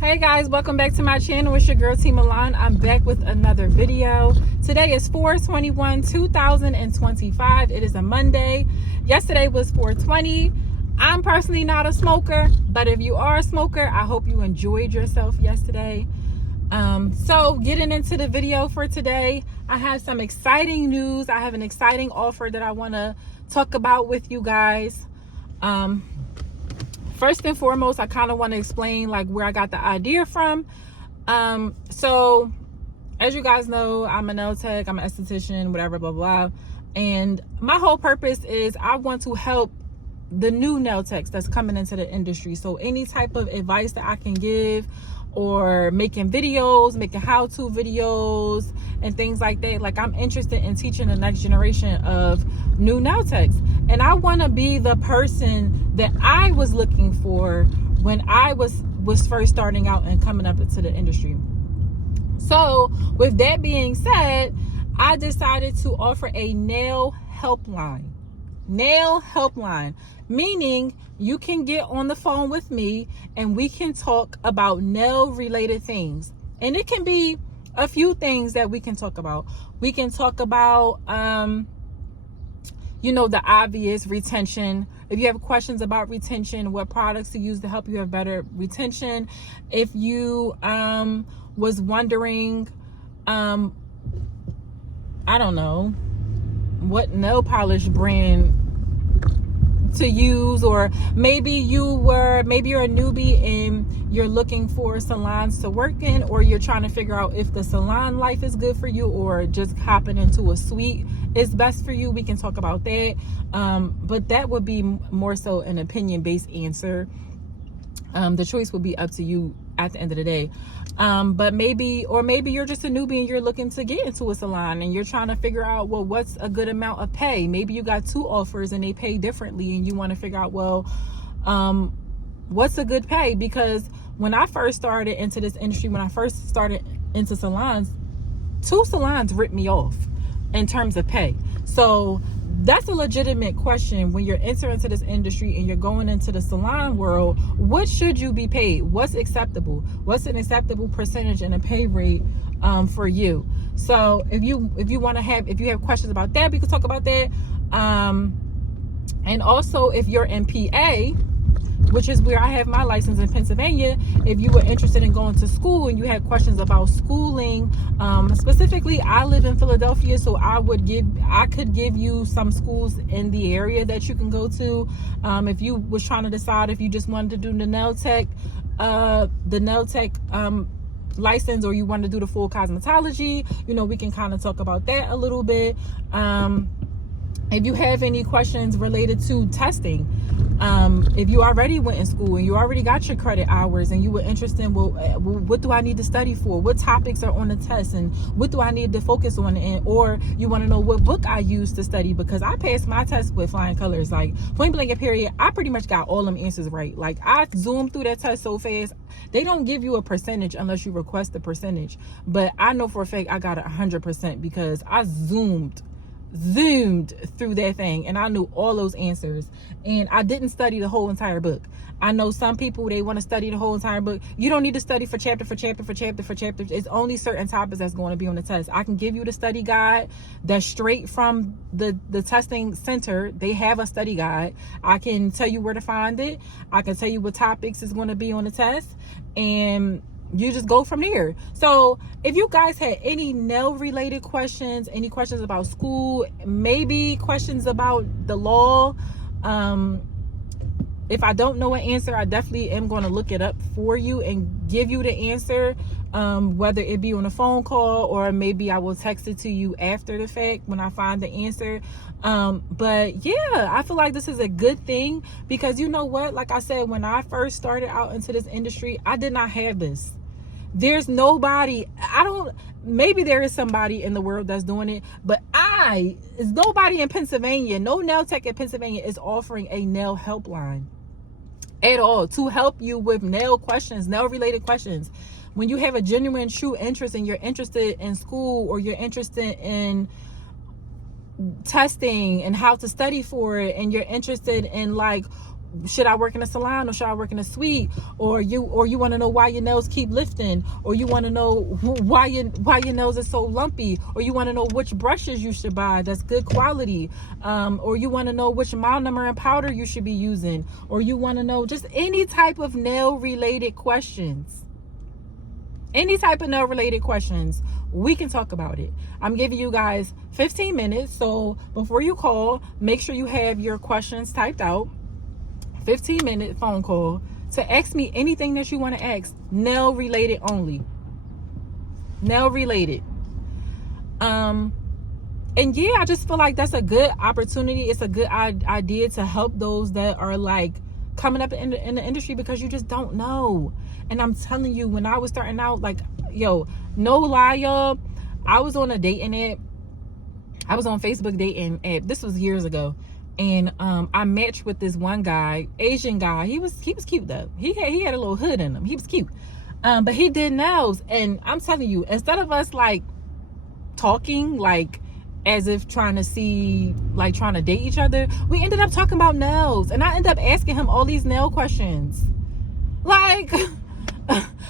Hey guys, welcome back to my channel. It's your girl T Milan. I'm back with another video. Today is 4/21/2025. It is a Monday. Yesterday was 4/20. I'm personally not a smoker, but if you are a smoker, I hope you enjoyed yourself yesterday. So getting into the video for today, I have some exciting news. I have an exciting offer that I want to talk about with you guys. First and foremost, I kind of want to explain like where I got the idea from. So as you guys know, I'm a Nailtech, I'm an esthetician, whatever, blah, blah. And my whole purpose is I want to help the new Nailtechs that's coming into the industry. So any type of advice that I can give, or making videos, making how-to videos and things like that. Like, I'm interested in teaching the next generation of new Nailtechs. And I want to be the person that I was looking for when I was first starting out and coming up into the industry. So with that being said, I decided to offer a nail helpline. Nail helpline, meaning you can get on the phone with me and we can talk about nail related things. And it can be a few things that we can talk about. We can talk about, the obvious retention. If you have questions about retention, what products to use to help you have better retention. If you was wondering, I don't know, what nail polish brand to use, or maybe you're a newbie and you're looking for salons to work in, or you're trying to figure out if the salon life is good for you or just hopping into a suite is best for you. We can talk about that, but that would be more so an opinion-based answer. The choice will be up to you at the end of the day. But maybe you're just a newbie and you're looking to get into a salon and you're trying to figure out, well, what's a good amount of pay? Maybe you got two offers and they pay differently and you want to figure out, well, what's a good pay? Because when I first started into this industry, when I first started into salons, two salons ripped me off in terms of pay. So that's a legitimate question when you're entering into this industry and you're going into the salon world. What should you be paid? What's acceptable? What's an acceptable percentage and a pay rate for you? So if you have questions about that, we can talk about that. And also, if you're in PA, which is where I have my license in Pennsylvania, if you were interested in going to school and you had questions about schooling, specifically, I live in Philadelphia, so I could give you some schools in the area that you can go to. If you was trying to decide if you just wanted to do the Nailtech license, or you wanted to do the full cosmetology, we can kind of talk about that a little bit. If you have any questions related to testing, if you already went in school and you already got your credit hours and you were interested in, well, what do I need to study for? What topics are on the test and what do I need to focus on? Or you want to know what book I use to study, because I passed my test with flying colors. Like, point blank period, I pretty much got all them answers right. Like, I zoomed through that test so fast. They don't give you a percentage unless you request the percentage. But I know for a fact I got 100% because I zoomed through that thing and I knew all those answers, and I didn't study the whole entire book. I know some people, they want to study the whole entire book. You don't need to study for chapter for chapter for chapter for chapter. It's only certain topics that's going to be on the test. I can give you the study guide that's straight from the testing center. They have a study guide. I can tell you where to find it. I can tell you what topics is going to be on the test, and you just go from there. So if you guys had any nail related questions, any questions about school, maybe questions about the law, if I don't know an answer, I definitely am going to look it up for you and give you the answer, whether it be on a phone call or maybe I will text it to you after the fact when I find the answer. But yeah, I feel like this is a good thing because you know what? Like I said, when I first started out into this industry, I did not have this. There's nobody, maybe there is somebody in the world that's doing it, but nobody in Pennsylvania, no Nailtech in Pennsylvania is offering a nail helpline at all to help you with nail questions, nail related questions. When you have a genuine, true interest and you're interested in school, or you're interested in testing and how to study for it, and you're interested in like should I work in a salon or should I work in a suite? Or you want to know why your nails keep lifting, or you want to know why your nails are so lumpy, or you want to know which brushes you should buy that's good quality, or you want to know which monomer and powder you should be using, or you want to know just any type of nail related questions. Any type of nail related questions, we can talk about it. I'm giving you guys 15 minutes. So before you call, make sure you have your questions typed out. 15-minute phone call to ask me anything that you want to ask. Nail related only. Nail related. And yeah, I just feel like that's a good opportunity. It's a good idea to help those that are like coming up in the industry, because you just don't know. And I'm telling you, when I was starting out, like, yo, no lie, y'all, I was on a dating app. I was on Facebook dating app. This was years ago. And I matched with this one guy, Asian guy. He was cute though. He had a little hood in him. He was cute. But he did nails. And I'm telling you, instead of us like talking like as if trying to date each other, we ended up talking about nails. And I ended up asking him all these nail questions. Like,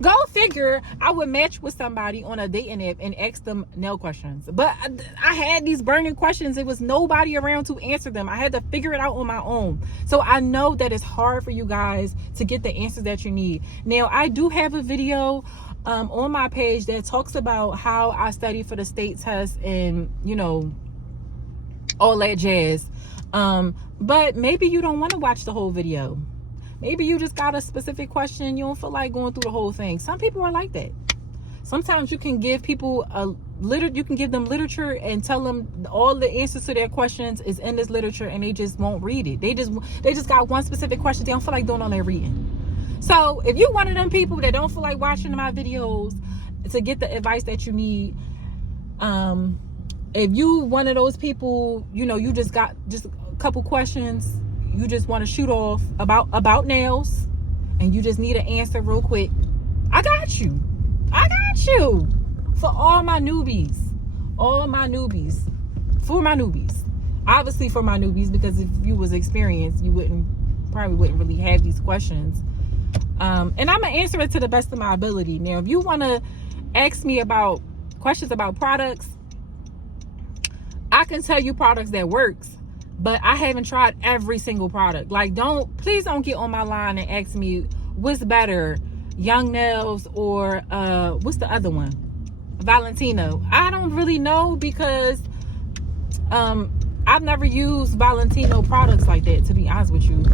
go figure, I would match with somebody on a dating app and ask them nail questions. But I had these burning questions. There was nobody around to answer them. I had to figure it out on my own. So I know that it's hard for you guys to get the answers that you need. Now, I do have a video on my page that talks about how I study for the state test and, you know, all that jazz. But maybe you don't want to watch the whole video. Maybe you just got a specific question. You don't feel like going through the whole thing. Some people are like that. Sometimes you can give people you can give them literature and tell them all the answers to their questions is in this literature, and they just won't read it. They just got one specific question. They don't feel like doing all their reading. So if you're one of them people that don't feel like watching my videos to get the advice that you need, if you one of those people, you know, you just got just a couple questions, you just want to shoot off about nails, and you just need an answer real quick, I got you for all my newbies, obviously for my newbies, because if you was experienced, you probably wouldn't really have these questions. And I'm gonna answer it to the best of my ability. Now, if you want to ask me about questions about products, I can tell you products that works, but I haven't tried every single product. Like, please don't get on my line and ask me what's better, Young Nails or what's the other one, Valentino. I don't really know, because I've never used Valentino products like that, to be honest with you.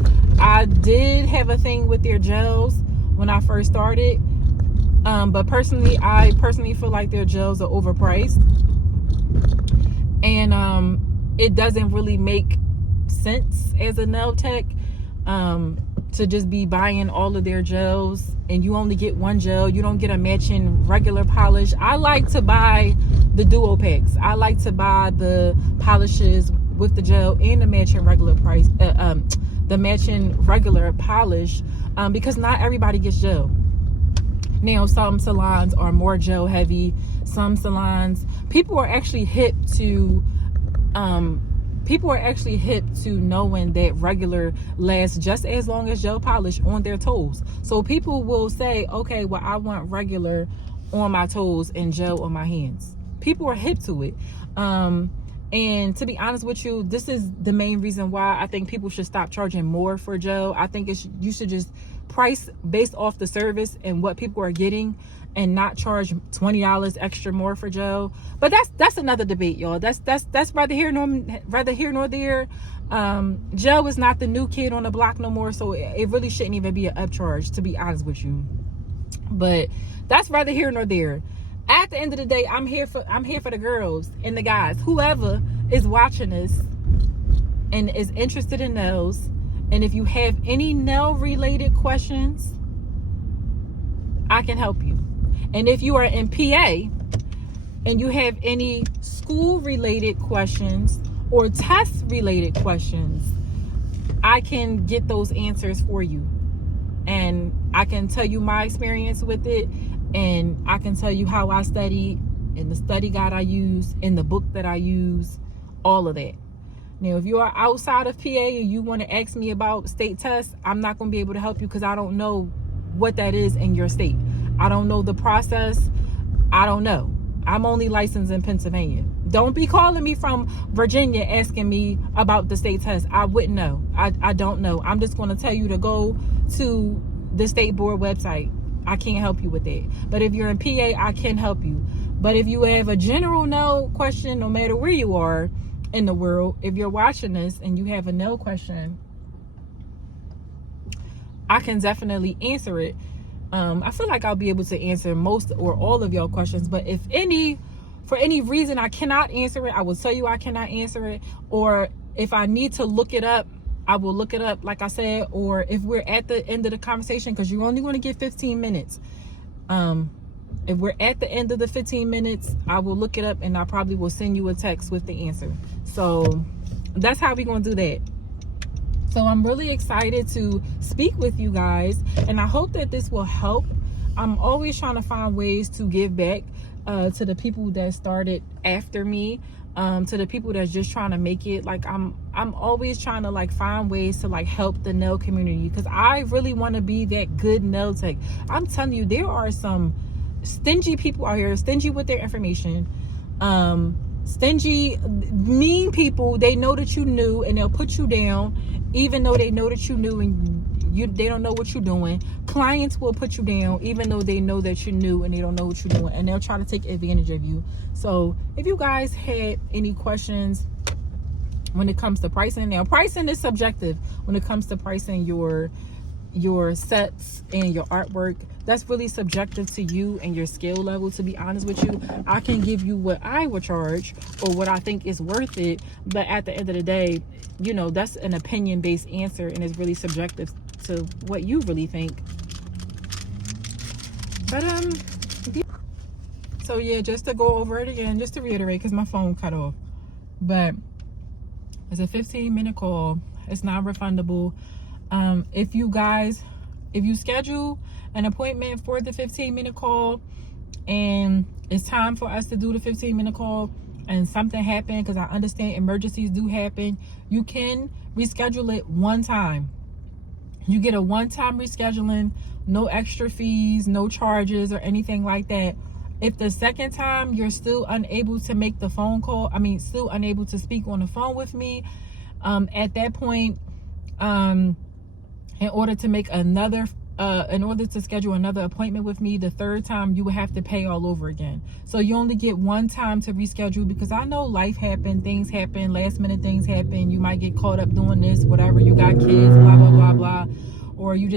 I did have a thing with their gels when I first started, but I personally feel like their gels are overpriced, and it doesn't really make sense as a nail tech to just be buying all of their gels and you only get one gel. You don't get a matching regular polish. I like to buy the duo packs. I like to buy the polishes with the gel and the matching regular polish, because not everybody gets gel. Now, some salons are more gel heavy. Some salons, people are actually hip to knowing that regular lasts just as long as gel polish on their toes. So people will say, okay, well, I want regular on my toes and gel on my hands. People are hip to it. And to be honest with you, this is the main reason why I think people should stop charging more for gel. I think you should just price based off the service and what people are getting, and not charge $20 extra more for gel. But that's another debate, y'all. That's neither here nor there. Gel is not the new kid on the block no more, so it really shouldn't even be an upcharge, to be honest with you. But that's neither here nor there. At the end of the day, I'm here for the girls and the guys, whoever is watching this and is interested in nails. And if you have any nail related questions, I can help you. And if you are in PA and you have any school related questions or test related questions, I can get those answers for you. And I can tell you my experience with it, and I can tell you how I studied, and the study guide I use, and the book that I use, all of that. Now, if you are outside of PA and you want to ask me about state tests, I'm not going to be able to help you because I don't know what that is in your state. I don't know the process. I don't know. I'm only licensed in Pennsylvania. Don't be calling me from Virginia asking me about the state test. I wouldn't know. I don't know. I'm just going to tell you to go to the state board website. I can't help you with that. But if you're in PA, I can help you. But if you have a general no question, no matter where you are in the world, if you're watching this and you have a no question, I can definitely answer it. I feel like I'll be able to answer most or all of your questions, but if for any reason I cannot answer it, I will tell you I cannot answer it. Or if I need to look it up, I will look it up, like I said. Or if we're at the end of the conversation, because you're only going to get 15 minutes. If we're at the end of the 15 minutes, I will look it up and I probably will send you a text with the answer. So that's how we're going to do that. So I'm really excited to speak with you guys, and I hope that this will help. I'm always trying to find ways to give back to the people that started after me, to the people that's just trying to make it. Like I'm always trying to like find ways to like help the nail community, because I really want to be that good nail tech. I'm telling you, there are some stingy people out here, stingy with their information, stingy, mean people. They know that you knew and they'll put you down even though they know that you knew and they don't know what you're doing. Clients will put you down even though they know that you knew and they don't know what you're doing, and they'll try to take advantage of you. So if you guys had any questions when it comes to pricing, now pricing is subjective when it comes to pricing your sets and your artwork. That's really subjective to you and your skill level, to be honest with you. I can give you what I would charge or what I think is worth it, but at the end of the day, you know, that's an opinion based answer, and it's really subjective to what you really think. But so yeah, just to go over it again, just to reiterate, because my phone cut off, but it's a 15-minute call. It's not refundable. If you schedule an appointment for the 15-minute call and it's time for us to do the 15-minute call and something happened, because I understand emergencies do happen, you can reschedule it one time. You get a one-time rescheduling, no extra fees, no charges or anything like that. If the second time you're still unable to make the phone call, still unable to speak on the phone with me, at that point, in order to schedule another appointment with me, the third time you would have to pay all over again. So you only get one time to reschedule, because I know life happens, things happen, last minute things happen. You might get caught up doing this, whatever. You got kids, blah, blah, blah, blah. Or you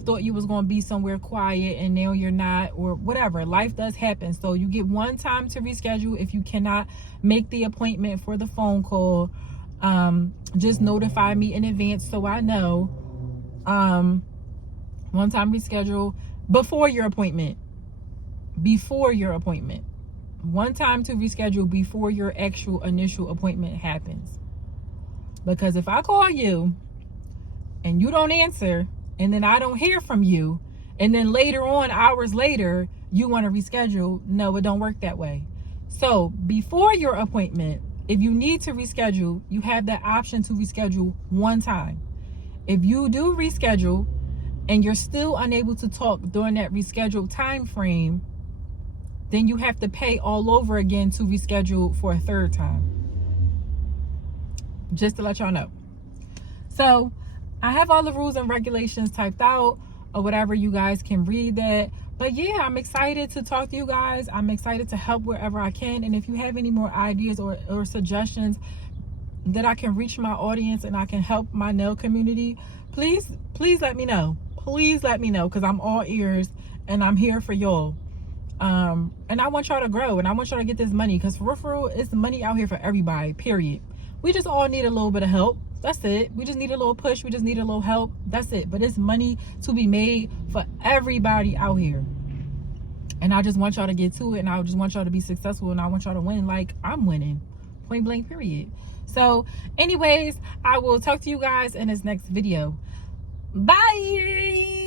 thought you was going to be somewhere quiet and now you're not, or whatever. Life does happen. So you get one time to reschedule. If you cannot make the appointment for the phone call, just notify me in advance so I know. One time reschedule before your appointment. One time to reschedule before your actual initial appointment happens. Because if I call you and you don't answer, and then I don't hear from you, and then later on, hours later, you want to reschedule, no, it don't work that way. So before your appointment, if you need to reschedule, you have that option to reschedule one time. If you do reschedule and you're still unable to talk during that rescheduled time frame, then you have to pay all over again to reschedule for a third time. Just to let y'all know. So I have all the rules and regulations typed out or whatever. You guys can read that. But yeah, I'm excited to talk to you guys. I'm excited to help wherever I can. And if you have any more ideas or suggestions that I can reach my audience and I can help my nail community, please let me know. Please let me know, because I'm all ears and I'm here for y'all. And I want y'all to grow, and I want y'all to get this money, because for real, it's money out here for everybody, period. We just all need a little bit of help. That's it. We just need a little push. We just need a little help. That's it. But it's money to be made for everybody out here. And I just want y'all to get to it, and I just want y'all to be successful, and I want y'all to win like I'm winning. Point blank, period. So anyways, I will talk to you guys in this next video. Bye.